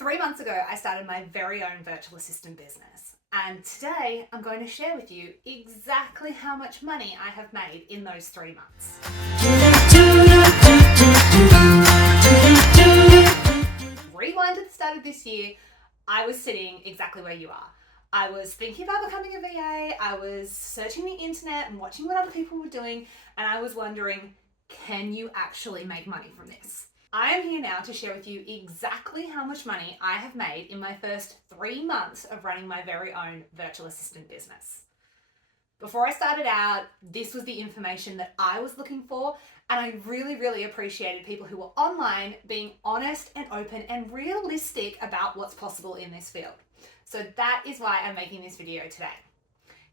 3 months ago, I started my very own virtual assistant business. And today I'm going to share with you exactly how much money I have made in those 3 months. Rewind to the start of this year, I was sitting exactly where you are. I was thinking about becoming a VA, I was searching the internet and watching what other people were doing, and I was wondering, can you actually make money from this? I am here now to share with you exactly how much money I have made in my first 3 months of running my very own virtual assistant business. Before I started out, this was the information that I was looking for, and I really appreciated people who were online being honest and open and realistic about what's possible in this field. So that is why I'm making this video today.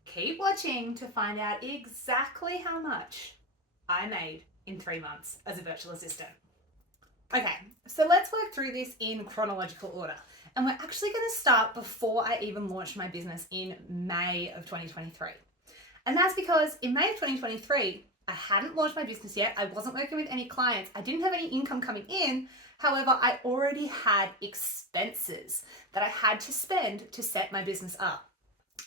Keep watching to find out exactly how much I made in 3 months as a virtual assistant. Okay, so let's work through this in chronological order. And we're actually going to start before I even launched my business in May of 2023. And that's because in May of 2023, I hadn't launched my business yet. I wasn't working with any clients. I didn't have any income coming in. However, I already had expenses that I had to spend to set my business up.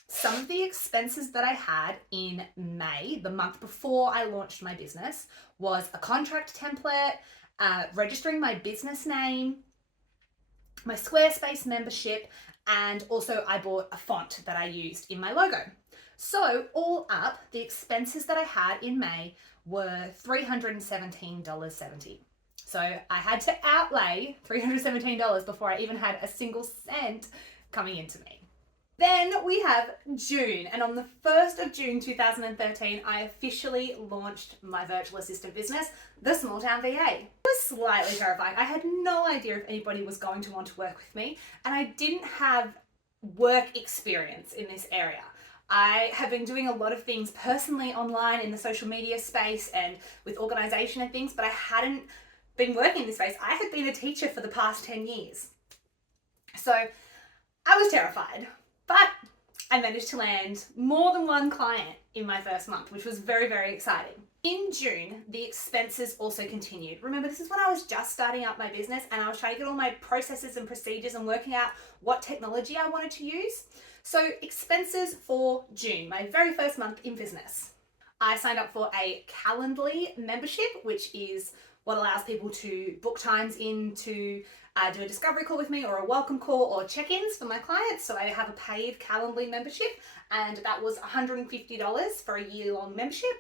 Some of the expenses that I had in May, the month before I launched my business, was a contract template, registering my business name, my Squarespace membership, and also I bought a font that I used in my logo. So all up, the expenses that I had in May were $317.70. So I had to outlay $317 before I even had a single cent coming into me. Then we have June, and on the 1st of June 2013, I officially launched my virtual assistant business, The Small Town VA. It was slightly terrifying. I had no idea if anybody was going to want to work with me, and I didn't have work experience in this area. I have been doing a lot of things personally online in the social media space and with organization and things, but I hadn't been working in this space. I had been a teacher for the past 10 years. So I was terrified. But I managed to land more than one client in my first month, which was very exciting. In June, the expenses also continued. Remember, this is when I was just starting up my business and I was trying to get all my processes and procedures and working out what technology I wanted to use. So expenses for June, my very first month in business. I signed up for a Calendly membership, which is what allows people to book times in to do a discovery call with me or a welcome call or check-ins for my clients. So I have a paid Calendly membership, and that was $150 for a year-long membership.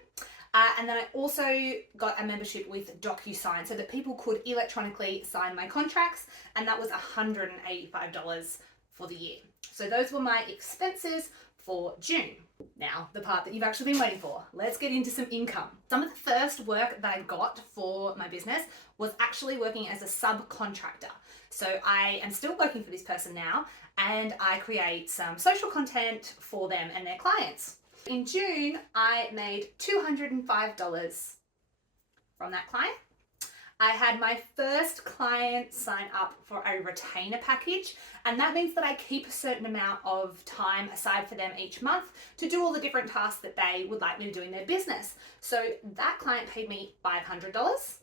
And then I also got a membership with DocuSign so that people could electronically sign my contracts, and that was $185 for the year. So those were my expenses for June. Now, the part that you've actually been waiting for. Let's get into some income. Some of the first work that I got for my business was actually working as a subcontractor. So I am still working for this person now, and I create some social content for them and their clients. In June, I made $205 from that client. I had my first client sign up for a retainer package, and that means that I keep a certain amount of time aside for them each month to do all the different tasks that they would like me to do in their business. So that client paid me $500.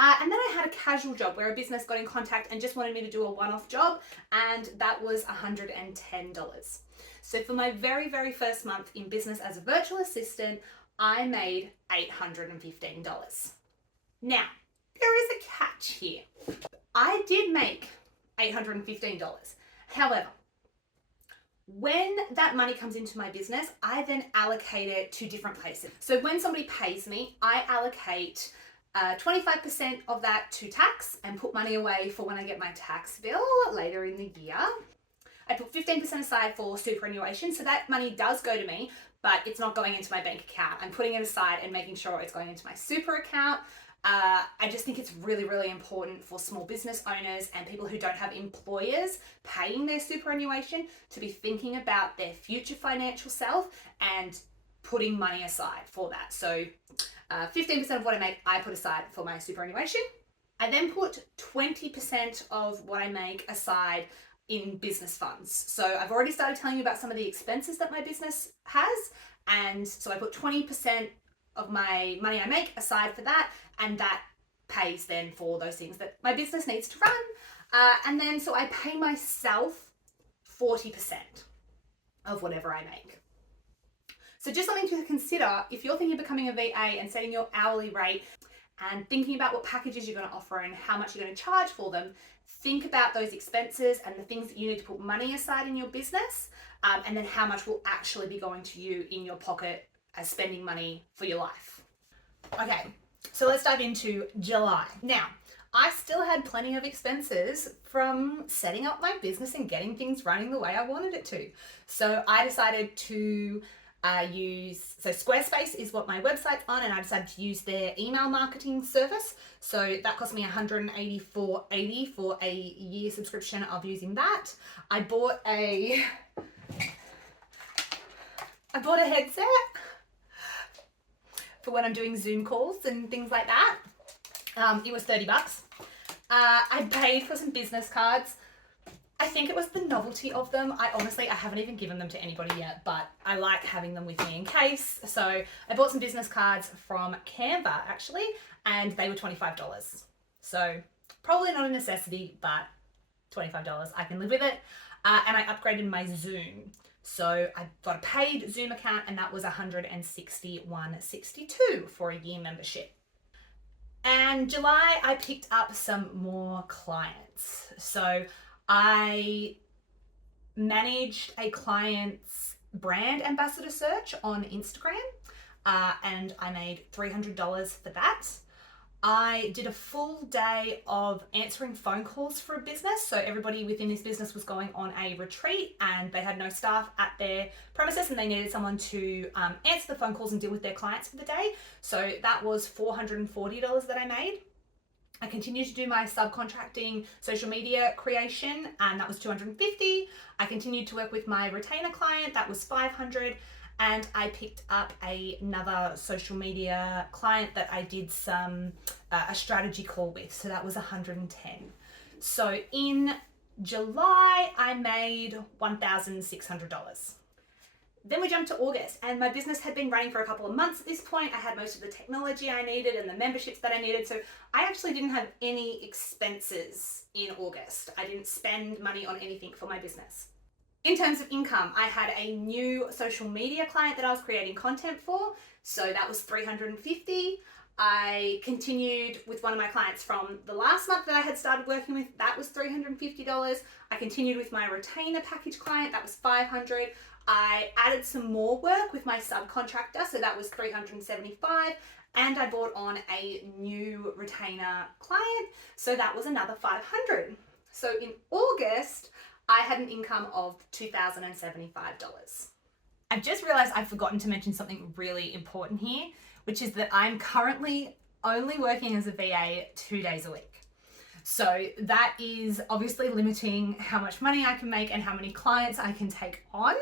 And then I had a casual job where a business got in contact and just wanted me to do a one-off job, and that was $110. So for my very first month in business as a virtual assistant, I made $815. Now, there is a catch here. I did make $815. However, when that money comes into my business, I then allocate it to different places. So when somebody pays me, I allocate 25% of that to tax and put money away for when I get my tax bill later in the year. I put 15% aside for superannuation, so that money does go to me, but it's not going into my bank account. I'm putting it aside and making sure it's going into my super account. I just think it's really important for small business owners and people who don't have employers paying their superannuation to be thinking about their future financial self and putting money aside for that. So 15% of what I make, I put aside for my superannuation. I then put 20% of what I make aside in business funds. So I've already started telling you about some of the expenses that my business has. And so I put 20% of my money I make aside for that, and that pays then for those things that my business needs to run. And then so I pay myself 40% of whatever I make. So just something to consider if you're thinking of becoming a VA and setting your hourly rate and thinking about what packages you're going to offer and how much you're going to charge for them. Think about those expenses and the things that you need to put money aside in your business, and then how much will actually be going to you in your pocket as spending money for your life. Okay, so let's dive into July. Now, I still had plenty of expenses from setting up my business and getting things running the way I wanted it to. So I decided to Squarespace is what my website's on, and I decided to use their email marketing service. So that cost me $184.80 for a year subscription of using that. I bought a headset for when I'm doing Zoom calls and things like that. It was $30. I paid for some business cards. I think it was the novelty of them. I haven't even given them to anybody yet, but I like having them with me in case. So I bought some business cards from Canva actually, and they were $25. So probably not a necessity, but $25, I can live with it. And I upgraded my Zoom. So I got a paid Zoom account, and that was $161.62 for a year membership. And July, I picked up some more clients. So I managed a client's brand ambassador search on Instagram, and I made $300 for that. I did a full day of answering phone calls for a business. So everybody within this business was going on a retreat and they had no staff at their premises, and they needed someone to answer the phone calls and deal with their clients for the day. So that was $440 that I made. I continued to do my subcontracting social media creation, and that was $250. I continued to work with my retainer client, that was $500. And I picked up another social media client that I did a strategy call with, so that was $110. So in July, I made $1,600. Then we jumped to August, and my business had been running for a couple of months at this point. I had most of the technology I needed and the memberships that I needed, so I actually didn't have any expenses in August. I didn't spend money on anything for my business. In terms of income, I had a new social media client that I was creating content for, so that was $350. I continued with one of my clients from the last month that I had started working with, that was $350. I continued with my retainer package client, that was $500. I added some more work with my subcontractor, so that was $375. And I brought on a new retainer client, so that was another $500. So in August, I had an income of $2,075. I've just realized I've forgotten to mention something really important here, which is that I'm currently only working as a VA 2 days a week. So that is obviously limiting how much money I can make and how many clients I can take on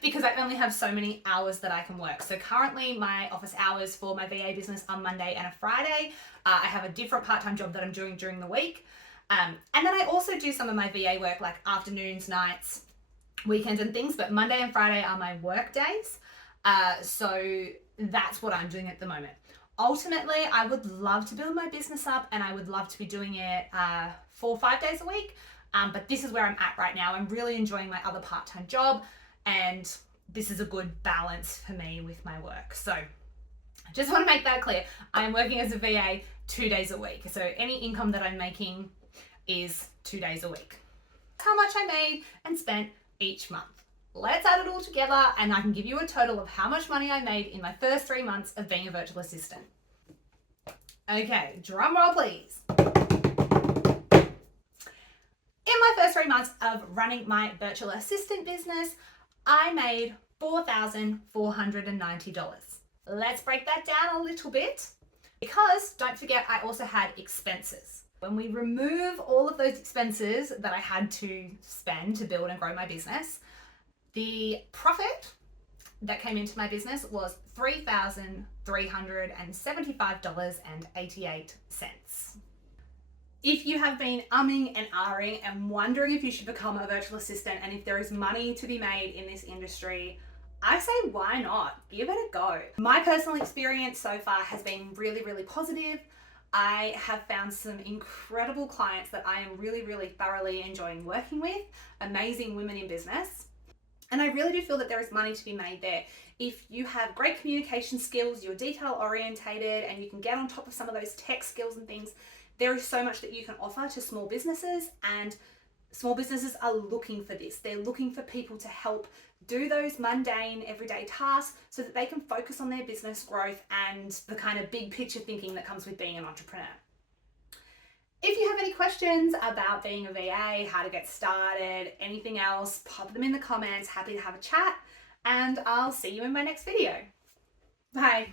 because I only have so many hours that I can work. So currently my office hours for my VA business are Monday and a Friday. I have a different part-time job that I'm doing during the week. And then I also do some of my VA work like afternoons, nights, weekends and things, but Monday and Friday are my work days. So that's what I'm doing at the moment. Ultimately, I would love to build my business up and I would love to be doing it 4 or 5 days a week. But this is where I'm at right now. I'm really enjoying my other part-time job and this is a good balance for me with my work. So I just want to make that clear. I'm working as a VA 2 days a week. So any income that I'm making is 2 days a week. How much I made and spent each month. Let's add it all together and I can give you a total of how much money I made in my first 3 months of being a virtual assistant. Okay, drum roll please. In my first 3 months of running my virtual assistant business, I made $4,490. Let's break that down a little bit because don't forget I also had expenses. When we remove all of those expenses that I had to spend to build and grow my business, the profit that came into my business was $3,375.88. If you have been umming and ahhing and wondering if you should become a virtual assistant and if there is money to be made in this industry, I say why not? Give it a go. My personal experience so far has been really, really positive. I have found some incredible clients that I am really, really thoroughly enjoying working with, amazing women in business. And I really do feel that there is money to be made there. If you have great communication skills, you're detail orientated, and you can get on top of some of those tech skills and things, there is so much that you can offer to small businesses, and small businesses are looking for this. They're looking for people to help do those mundane everyday tasks so that they can focus on their business growth and the kind of big picture thinking that comes with being an entrepreneur. If you have any questions about being a VA, how to get started, anything else, pop them in the comments. Happy to have a chat, and I'll see you in my next video. Bye.